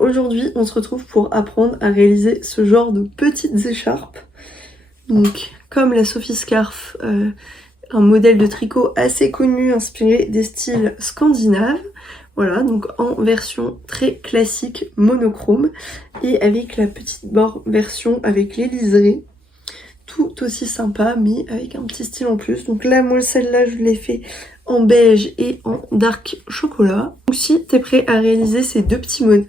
aujourd'hui on se retrouve pour apprendre à réaliser ce genre de petites écharpes. Donc comme la Sophie Scarf, un modèle de tricot assez connu inspiré des styles scandinaves. Voilà, donc en version très classique monochrome et avec la petite version avec les liserés. Tout aussi sympa mais avec un petit style en plus. Donc là moi celle-là je l'ai fait en beige et en dark chocolat. Donc si t'es prêt à réaliser ces deux petits modèles,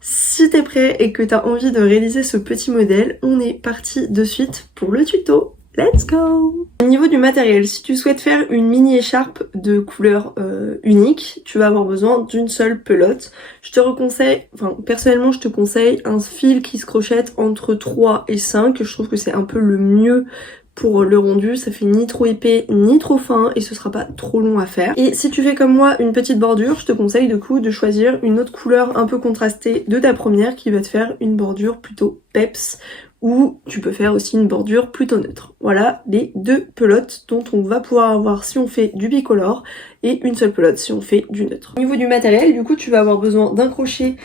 si t'es prêt et que t'as envie de réaliser ce petit modèle, on est parti de suite pour le tuto. Let's go! Au niveau du matériel, si tu souhaites faire une mini écharpe de couleur unique, tu vas avoir besoin d'une seule pelote. Je te reconseille, personnellement je te conseille un fil qui se crochette entre 3 et 5. Je trouve que c'est un peu le mieux pour le rendu, ça fait ni trop épais ni trop fin et ce sera pas trop long à faire. Et si tu fais comme moi une petite bordure, je te conseille du coup de choisir une autre couleur un peu contrastée de ta première qui va te faire une bordure plutôt peps, ou tu peux faire aussi une bordure plutôt neutre. Voilà les deux pelotes dont on va pouvoir avoir si on fait du bicolore et une seule pelote si on fait du neutre. Au niveau du matériel, du coup tu vas avoir besoin d'un crochet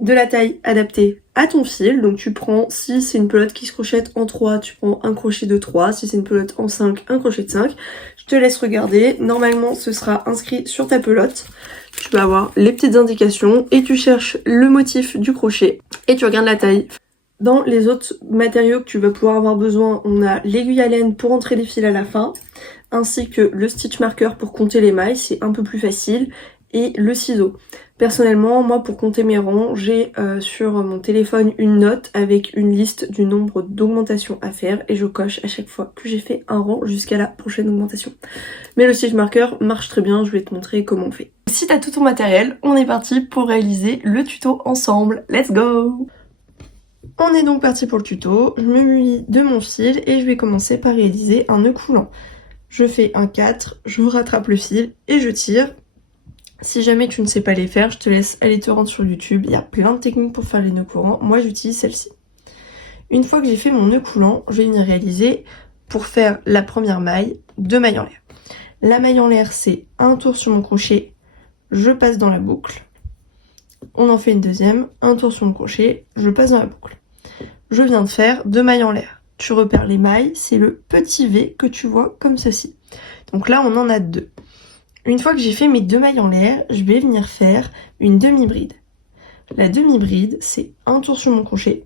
de la taille adaptée à ton fil. Donc tu prends, si c'est une pelote qui se crochette en 3, tu prends un crochet de 3, si c'est une pelote en 5, un crochet de 5. Je te laisse regarder, normalement ce sera inscrit sur ta pelote. Tu vas avoir les petites indications et tu cherches le motif du crochet et tu regardes la taille. Dans les autres matériaux que tu vas pouvoir avoir besoin, on a l'aiguille à laine pour entrer les fils à la fin, ainsi que le stitch marker pour compter les mailles, c'est un peu plus facile, et le ciseau. Personnellement, moi pour compter mes rangs, j'ai sur mon téléphone une note avec une liste du nombre d'augmentations à faire et je coche à chaque fois que j'ai fait un rang jusqu'à la prochaine augmentation. Mais le stitch marker marche très bien, je vais te montrer comment on fait. Si t'as tout ton matériel, on est parti pour réaliser le tuto ensemble. Let's go! On est donc parti pour le tuto, je me munis de mon fil et je vais commencer par réaliser un nœud coulant. Je fais un 4, je rattrape le fil et je tire. Si jamais tu ne sais pas les faire, je te laisse aller te rendre sur YouTube, il y a plein de techniques pour faire les nœuds courants, moi j'utilise celle-ci. Une fois que j'ai fait mon nœud coulant, je vais venir réaliser, pour faire la première maille, 2 mailles en l'air. La maille en l'air c'est un tour sur mon crochet, je passe dans la boucle. On en fait une deuxième, un tour sur mon crochet, je passe dans la boucle. Je viens de faire 2 mailles en l'air. Tu repères les mailles, c'est le petit V que tu vois comme ceci. Donc là, on en a 2. Une fois que j'ai fait mes 2 mailles en l'air, je vais venir faire une demi-bride. La demi-bride, c'est un tour sur mon crochet.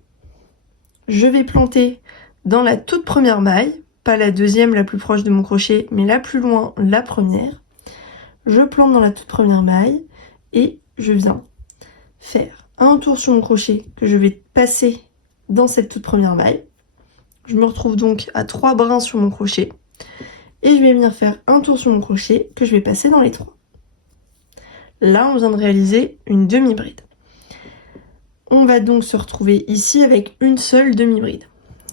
Je vais planter dans la toute première maille, pas la deuxième la plus proche de mon crochet, mais la plus loin, la première. Je plante dans la toute première maille et je viens faire un tour sur mon crochet que je vais passer dans cette toute première maille. Je me retrouve donc à 3 brins sur mon crochet et je vais venir faire un tour sur mon crochet que je vais passer dans les 3. Là on vient de réaliser une demi-bride. On va donc se retrouver ici avec une seule demi-bride.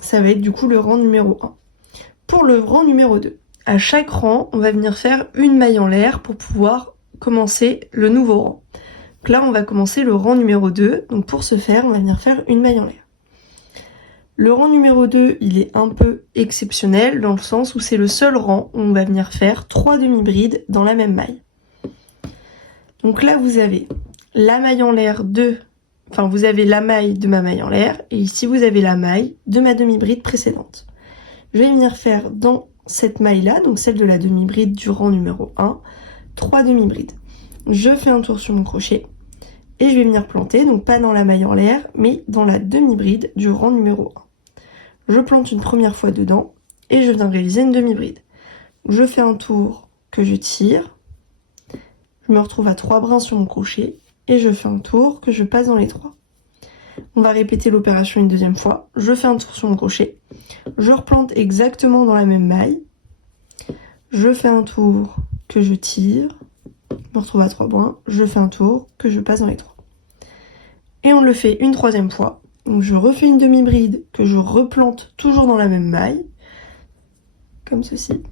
Ça va être du coup le rang numéro 1. Pour le rang numéro 2, à chaque rang on va venir faire une maille en l'air pour pouvoir commencer le nouveau rang. Donc là on va commencer le rang numéro 2, donc pour ce faire on va venir faire une maille en l'air. Le rang numéro 2, il est un peu exceptionnel dans le sens où c'est le seul rang où on va venir faire 3 demi-brides dans la même maille. Donc là, vous avez la maille en l'air vous avez la maille de ma maille en l'air et ici, vous avez la maille de ma demi-bride précédente. Je vais venir faire dans cette maille-là, donc celle de la demi-bride du rang numéro 1, 3 demi-brides. Je fais un tour sur mon crochet et je vais venir planter, donc pas dans la maille en l'air, mais dans la demi-bride du rang numéro 1. Je plante une première fois dedans et je viens réaliser une demi-bride. Je fais un tour que je tire, je me retrouve à 3 brins sur mon crochet et je fais un tour que je passe dans les 3. On va répéter l'opération une deuxième fois. Je fais un tour sur mon crochet, je replante exactement dans la même maille, je fais un tour que je tire, je me retrouve à 3 brins, je fais un tour que je passe dans les 3. Et on le fait une troisième fois. Donc je refais une demi-bride que je replante toujours dans la même maille, comme ceci.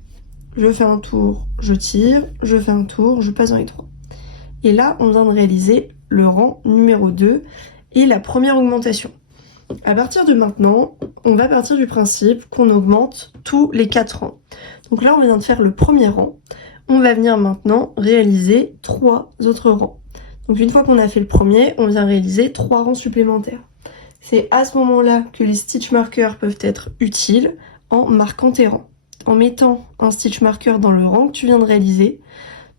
Je fais un tour, je tire, je fais un tour, je passe dans les 3. Et là, on vient de réaliser le rang numéro 2 et la première augmentation. À partir de maintenant, on va partir du principe qu'on augmente tous les 4 rangs. Donc là, on vient de faire le premier rang. On va venir maintenant réaliser 3 autres rangs. Donc une fois qu'on a fait le premier, on vient réaliser 3 rangs supplémentaires. C'est à ce moment-là que les stitch markers peuvent être utiles en marquant tes rangs. En mettant un stitch marker dans le rang que tu viens de réaliser,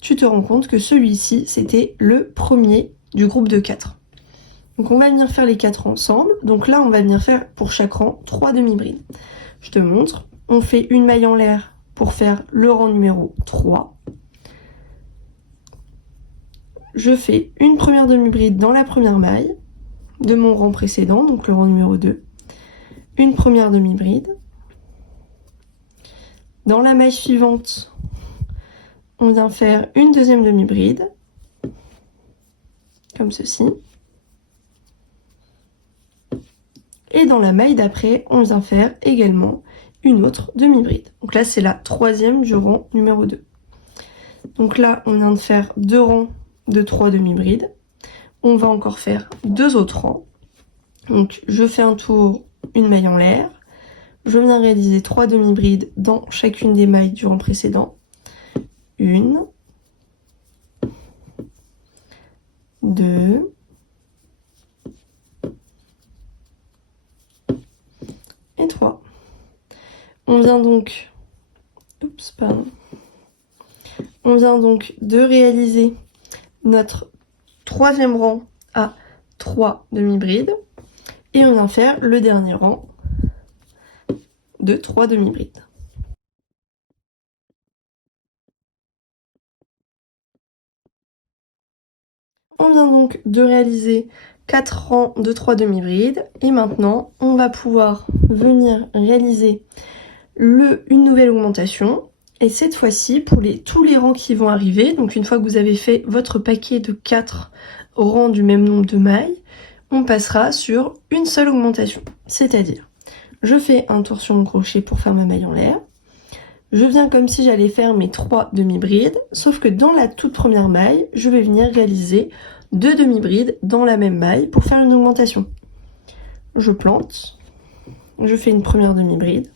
tu te rends compte que celui-ci, c'était le premier du groupe de 4. Donc on va venir faire les 4 ensemble. Donc là, on va venir faire pour chaque rang 3 demi-brides. Je te montre. On fait une maille en l'air pour faire le rang numéro 3. Je fais une première demi-bride dans la première maille de mon rang précédent, donc le rang numéro 2. Une première demi-bride. Dans la maille suivante, on vient faire une deuxième demi-bride, comme ceci. Et dans la maille d'après, on vient faire également une autre demi-bride. Donc là, c'est la troisième du rang numéro 2. Donc là, on vient de faire 2 rangs de 3 demi-brides. On va encore faire 2 autres rangs. Donc je fais un tour, une maille en l'air. Je viens réaliser 3 demi-brides dans chacune des mailles du rang précédent. 1, 2 et 3. On vient donc de réaliser notre troisième rang à 3 demi-brides et on vient faire le dernier rang de 3 demi-brides. On vient donc de réaliser 4 rangs de 3 demi-brides et maintenant on va pouvoir venir réaliser une nouvelle augmentation. Et cette fois-ci, pour tous les rangs qui vont arriver, donc une fois que vous avez fait votre paquet de 4 rangs du même nombre de mailles, on passera sur une seule augmentation. C'est-à-dire, je fais un tour sur mon crochet pour faire ma maille en l'air. Je viens comme si j'allais faire mes 3 demi-brides, sauf que dans la toute première maille, je vais venir réaliser 2 demi-brides dans la même maille pour faire une augmentation. Je plante, je fais une première demi-bride.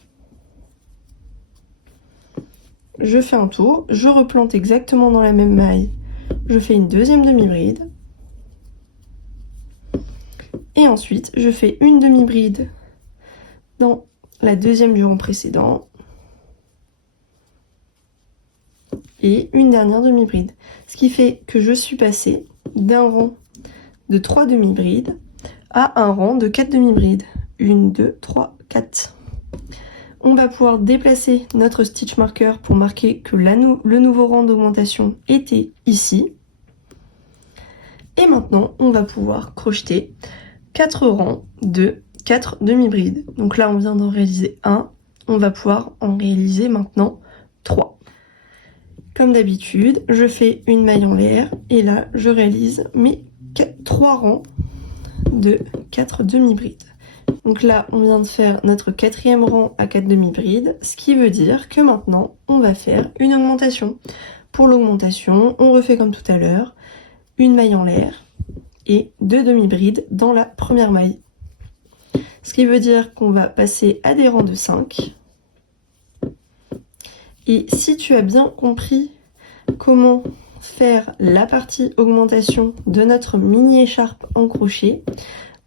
Je fais un tour, je replante exactement dans la même maille, je fais une deuxième demi-bride. Et ensuite, je fais une demi-bride dans la deuxième du rang précédent. Et une dernière demi-bride. Ce qui fait que je suis passée d'un rang de 3 demi-brides à un rang de 4 demi-brides. 1, 2, 3, 4. On va pouvoir déplacer notre stitch marker pour marquer que le nouveau rang d'augmentation était ici. Et maintenant, on va pouvoir crocheter 4 rangs de 4 demi-brides. Donc là, on vient d'en réaliser 1. On va pouvoir en réaliser maintenant 3. Comme d'habitude, je fais une maille en l'air et là, je réalise mes 3 rangs de 4 demi-brides. Donc là, on vient de faire notre 4e rang à 4 demi-brides, ce qui veut dire que maintenant, on va faire une augmentation. Pour l'augmentation, on refait comme tout à l'heure, une maille en l'air et 2 demi-brides dans la première maille. Ce qui veut dire qu'on va passer à des rangs de 5. Et si tu as bien compris comment faire la partie augmentation de notre mini écharpe en crochet,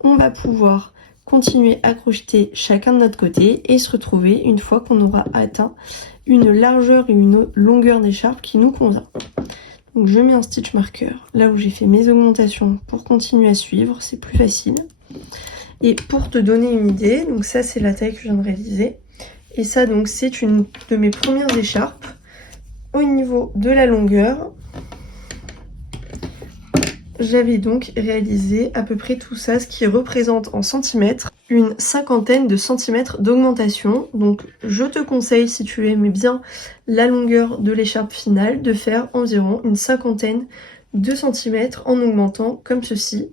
on va pouvoir continuer à crocheter chacun de notre côté et se retrouver une fois qu'on aura atteint une largeur et une longueur d'écharpe qui nous convient. Donc je mets un stitch marker là où j'ai fait mes augmentations pour continuer à suivre, c'est plus facile. Et pour te donner une idée, donc ça c'est la taille que je viens de réaliser. Et ça donc c'est une de mes premières écharpes. Au niveau de la longueur, j'avais donc réalisé à peu près tout ça, ce qui représente en centimètres une 50aine de centimètres d'augmentation. Donc je te conseille, si tu aimais bien la longueur de l'écharpe finale, de faire environ une 50aine de centimètres en augmentant comme ceci.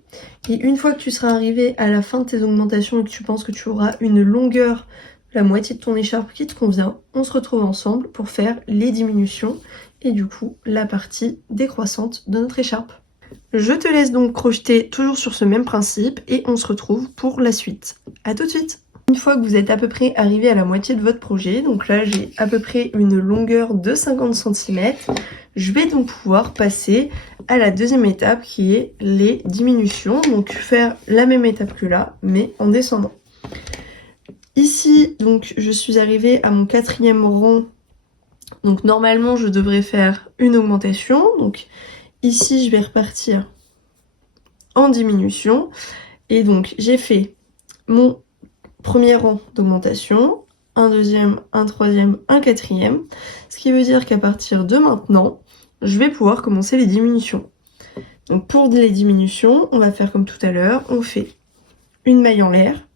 Et une fois que tu seras arrivé à la fin de tes augmentations et que tu penses que tu auras une longueur, la moitié de ton écharpe qui te convient, on se retrouve ensemble pour faire les diminutions et du coup la partie décroissante de notre écharpe. Je te laisse donc crocheter toujours sur ce même principe et on se retrouve pour la suite. A tout de suite! Une fois que vous êtes à peu près arrivé à la moitié de votre projet, donc là j'ai à peu près une longueur de 50 cm, Je vais donc pouvoir passer à la deuxième étape qui est les diminutions. Donc faire la même étape que là, mais en descendant. Ici, donc je suis arrivée à mon 4e rang. Donc normalement, je devrais faire une augmentation. Donc ici, je vais repartir en diminution. Et donc j'ai fait mon premier rang d'augmentation, un deuxième, un troisième, un quatrième. Ce qui veut dire qu'à partir de maintenant, je vais pouvoir commencer les diminutions. Donc pour les diminutions, on va faire comme tout à l'heure, on fait une maille en l'air.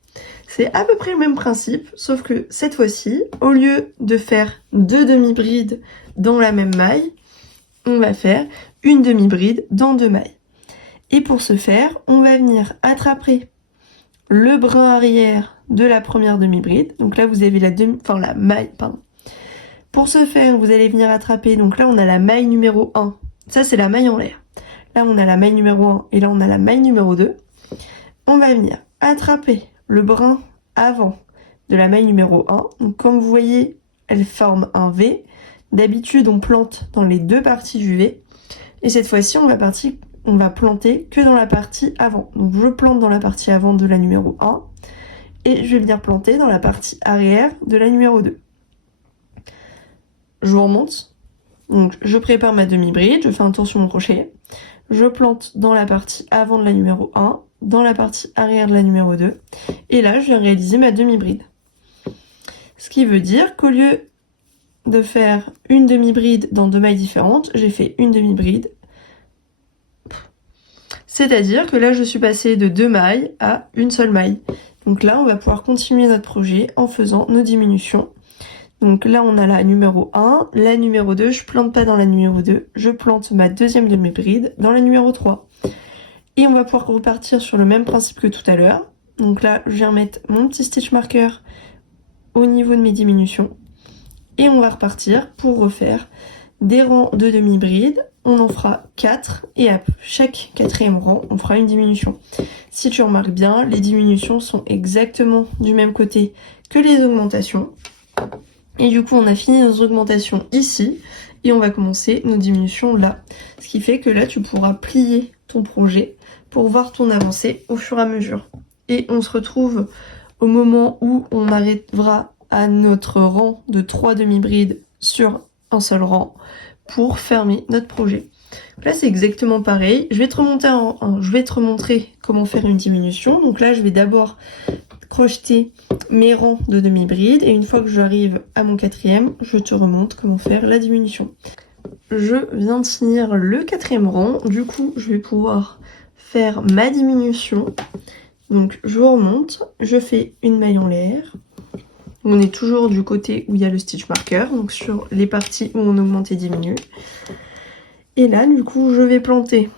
C'est à peu près le même principe, sauf que cette fois-ci, au lieu de faire 2 demi-brides dans la même maille, on va faire une demi-bride dans 2 mailles. Et pour ce faire, on va venir attraper le brin arrière de la première demi-bride. Donc là, vous avez la maille, pardon. Pour ce faire, vous allez venir attraper, donc là, on a la maille numéro 1. Ça, c'est la maille en l'air. Là, on a la maille numéro 1 et là, on a la maille numéro 2. On va venir attraper le brin avant de la maille numéro 1. Donc comme vous voyez, elle forme un V. D'habitude, on plante dans les deux parties du V. Et cette fois-ci, on va planter que dans la partie avant. Donc je plante dans la partie avant de la numéro 1. Et je vais venir planter dans la partie arrière de la numéro 2. Je remonte. Donc je prépare ma demi-bride, je fais un tour sur mon crochet. Je plante dans la partie avant de la numéro 1, dans la partie arrière de la numéro 2. Et là, je viens réaliser ma demi-bride. Ce qui veut dire qu'au lieu de faire une demi-bride dans 2 mailles différentes, j'ai fait une demi-bride. C'est-à-dire que là, je suis passée de 2 mailles à une seule maille. Donc là, on va pouvoir continuer notre projet en faisant nos diminutions. Donc là, on a la numéro 1, la numéro 2, je plante pas dans la numéro 2, je plante ma deuxième demi-bride dans la numéro 3. Et on va pouvoir repartir sur le même principe que tout à l'heure. Donc là, je viens mettre mon petit stitch marker au niveau de mes diminutions. Et on va repartir pour refaire des rangs de demi-bride. On en fera 4 et à chaque 4e rang, on fera une diminution. Si tu remarques bien, les diminutions sont exactement du même côté que les augmentations. Et du coup, on a fini nos augmentations ici et on va commencer nos diminutions là. Ce qui fait que là, tu pourras plier ton projet pour voir ton avancée au fur et à mesure. Et on se retrouve au moment où on arrivera à notre rang de 3 demi-brides sur un seul rang pour fermer notre projet. Là, c'est exactement pareil. Je vais te remontrer comment faire une diminution. Donc là, je vais d'abord crocheter mes rangs de demi-bride et une fois que j'arrive à mon 4e, je te remonte comment faire la diminution. Je viens de finir le 4e rang, du coup je vais pouvoir faire ma diminution. Donc je remonte, je fais une maille en l'air. On est toujours du côté où il y a le stitch marker, donc sur les parties où on augmente et diminue. Et là du coup je vais planter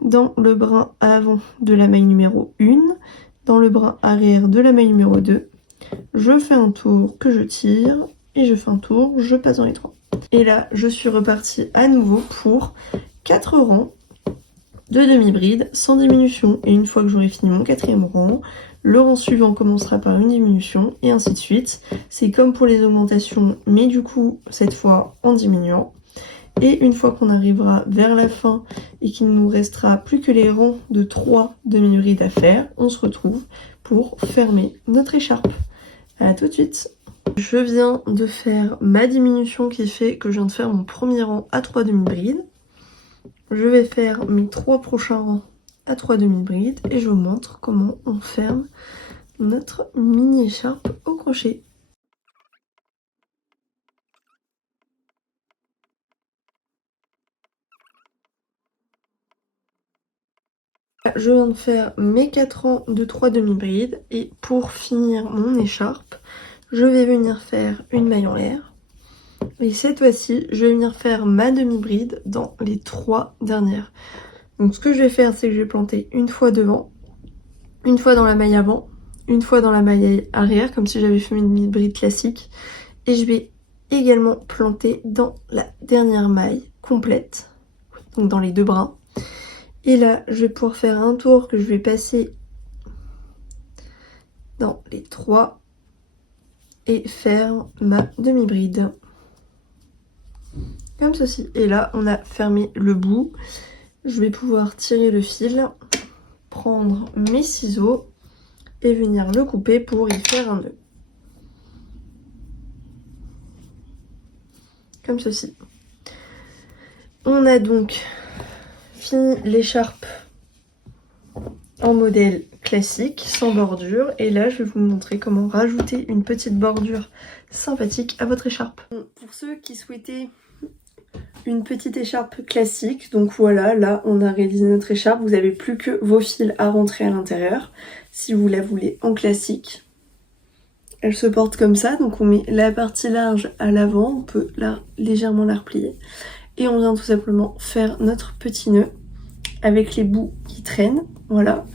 dans le brin avant de la maille numéro 1, dans le brin arrière de la maille numéro 2, je fais un tour que je tire et je fais un tour, je passe dans les 3. Et là, je suis repartie à nouveau pour 4 rangs de demi-bride sans diminution. Et une fois que j'aurai fini mon 4e rang, le rang suivant commencera par une diminution et ainsi de suite. C'est comme pour les augmentations, mais du coup, cette fois en diminuant. Et une fois qu'on arrivera vers la fin et qu'il ne nous restera plus que les rangs de 3 demi-brides à faire, on se retrouve pour fermer notre écharpe. À tout de suite. Je viens de faire ma diminution qui fait que je viens de faire mon premier rang à 3 demi-brides. Je vais faire mes 3 prochains rangs à 3 demi-brides et je vous montre comment on ferme notre mini écharpe au crochet. Je viens de faire mes 4 rangs de 3 demi-brides et pour finir mon écharpe, je vais venir faire une maille en l'air. Et cette fois-ci, je vais venir faire ma demi-bride dans les 3 dernières. Donc ce que je vais faire, c'est que je vais planter une fois devant, une fois dans la maille avant, une fois dans la maille arrière, comme si j'avais fait une demi-bride classique. Et je vais également planter dans la dernière maille complète, donc dans les 2 brins. Et là, je vais pouvoir faire un tour que je vais passer dans les 3 et faire ma demi-bride. comme ceci. Et là on a fermé le bout. Je vais pouvoir tirer le fil, prendre mes ciseaux et venir le couper pour y faire un nœud. Comme ceci. On a donc fini l'écharpe en modèle classique, sans bordure. Et là, je vais vous montrer comment rajouter une petite bordure sympathique à votre écharpe. Pour ceux qui souhaitaient une petite écharpe classique, donc voilà, là on a réalisé notre écharpe. Vous n'avez plus que vos fils à rentrer à l'intérieur. Si vous la voulez en classique, elle se porte comme ça. Donc on met la partie large à l'avant, on peut légèrement la replier. Et on vient tout simplement faire notre petit nœud avec les bouts qui traînent, voilà.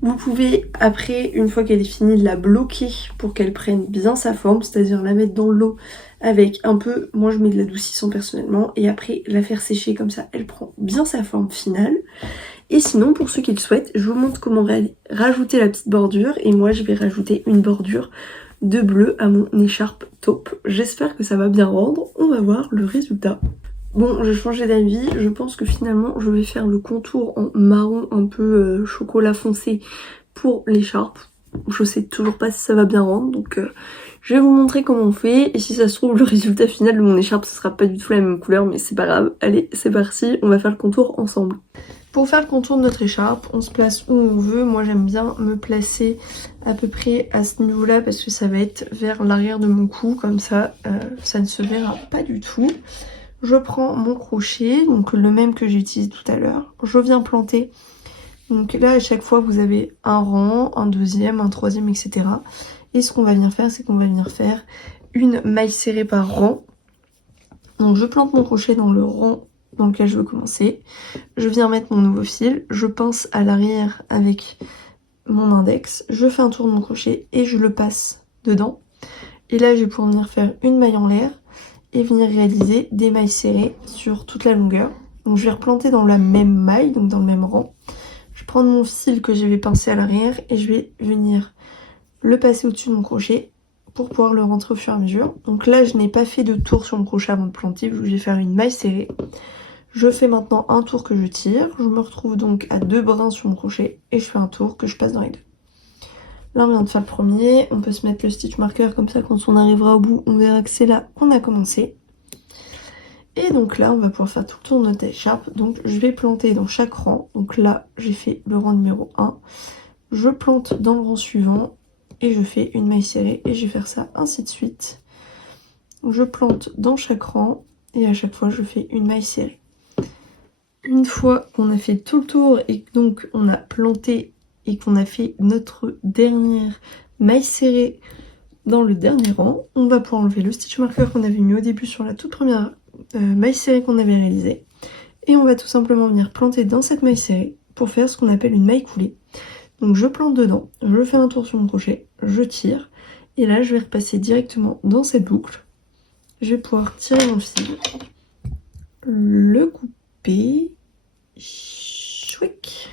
Vous pouvez après, une fois qu'elle est finie, la bloquer pour qu'elle prenne bien sa forme, c'est-à-dire la mettre dans l'eau avec un peu, moi je mets de l'adoucissant personnellement, et après la faire sécher comme ça, elle prend bien sa forme finale. Et sinon, pour ceux qui le souhaitent, je vous montre comment rajouter la petite bordure, et moi je vais rajouter une bordure de bleu à mon écharpe taupe. J'espère que ça va bien rendre, on va voir le résultat. Bon, j'ai changé d'avis, je pense que finalement je vais faire le contour en marron un peu chocolat foncé pour l'écharpe. Je sais toujours pas si ça va bien rendre, donc je vais vous montrer comment on fait. Et si ça se trouve, le résultat final de mon écharpe ce sera pas du tout la même couleur, mais c'est pas grave. Allez, c'est parti, on va faire le contour ensemble. Pour faire le contour de notre écharpe, on se place où on veut. Moi j'aime bien me placer à peu près à ce niveau là parce que ça va être vers l'arrière de mon cou, comme ça ça ne se verra pas du tout. Je prends mon crochet, donc le même que j'ai utilisé tout à l'heure. Je viens planter. Donc là, à chaque fois, vous avez un rang, un deuxième, un troisième, etc. Et ce qu'on va venir faire, c'est qu'on va venir faire une maille serrée par rang. Donc je plante mon crochet dans le rang dans lequel je veux commencer. Je viens mettre mon nouveau fil. Je pince à l'arrière avec mon index. Je fais un tour de mon crochet et je le passe dedans. Et là, je vais pouvoir venir faire une maille en l'air et venir réaliser des mailles serrées sur toute la longueur. Donc je vais replanter dans la même maille, donc dans le même rang. Je vais prendre mon fil que j'avais pincé à l'arrière et je vais venir le passer au-dessus de mon crochet pour pouvoir le rentrer au fur et à mesure. Donc là, je n'ai pas fait de tour sur mon crochet avant de planter, je vais faire une maille serrée. Je fais maintenant un tour que je tire, je me retrouve donc à 2 brins sur mon crochet et je fais un tour que je passe dans les deux. Là on vient de faire le premier, on peut se mettre le stitch marker comme ça quand on arrivera au bout, on verra que c'est là qu'on a commencé. Et donc là on va pouvoir faire tout le tour de notre écharpe, donc je vais planter dans chaque rang. Donc là j'ai fait le rang numéro 1, je plante dans le rang suivant et je fais une maille serrée et je vais faire ça ainsi de suite. Je plante dans chaque rang et à chaque fois je fais une maille serrée. Une fois qu'on a fait tout le tour et donc on a planté et qu'on a fait notre dernière maille serrée dans le dernier rang, on va pouvoir enlever le stitch marker qu'on avait mis au début sur la toute première maille serrée qu'on avait réalisée. Et on va tout simplement venir planter dans cette maille serrée pour faire ce qu'on appelle une maille coulée. Donc je plante dedans, je fais un tour sur mon crochet, je tire, et là je vais repasser directement dans cette boucle. Je vais pouvoir tirer mon fil, le couper, chouic.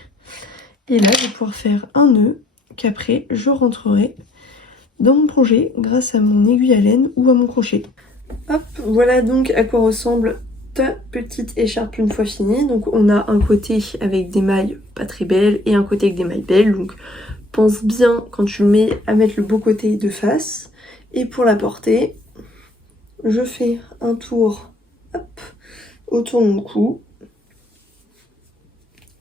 Et là, je vais pouvoir faire un nœud qu'après, je rentrerai dans mon projet grâce à mon aiguille à laine ou à mon crochet. Hop, voilà donc à quoi ressemble ta petite écharpe une fois finie. Donc on a un côté avec des mailles pas très belles et un côté avec des mailles belles. Donc pense bien quand tu le mets à mettre le beau côté de face. Et pour la porter, je fais un tour hop, autour de mon cou.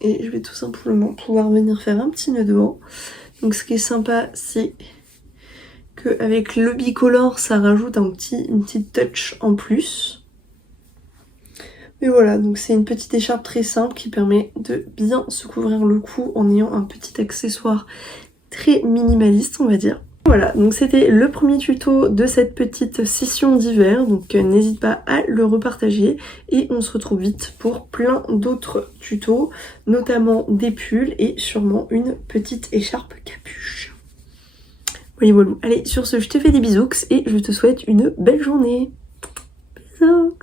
Et je vais tout simplement pouvoir venir faire un petit nœud devant. Donc ce qui est sympa, c'est qu'avec le bicolore, ça rajoute une petite touch en plus. Mais voilà, donc c'est une petite écharpe très simple qui permet de bien se couvrir le cou en ayant un petit accessoire très minimaliste, on va dire. Voilà, donc c'était le premier tuto de cette petite session d'hiver, donc n'hésite pas à le repartager et on se retrouve vite pour plein d'autres tutos, notamment des pulls et sûrement une petite écharpe capuche. Voilà, voilà. Allez, sur ce, je te fais des bisous et je te souhaite une belle journée. Bisous.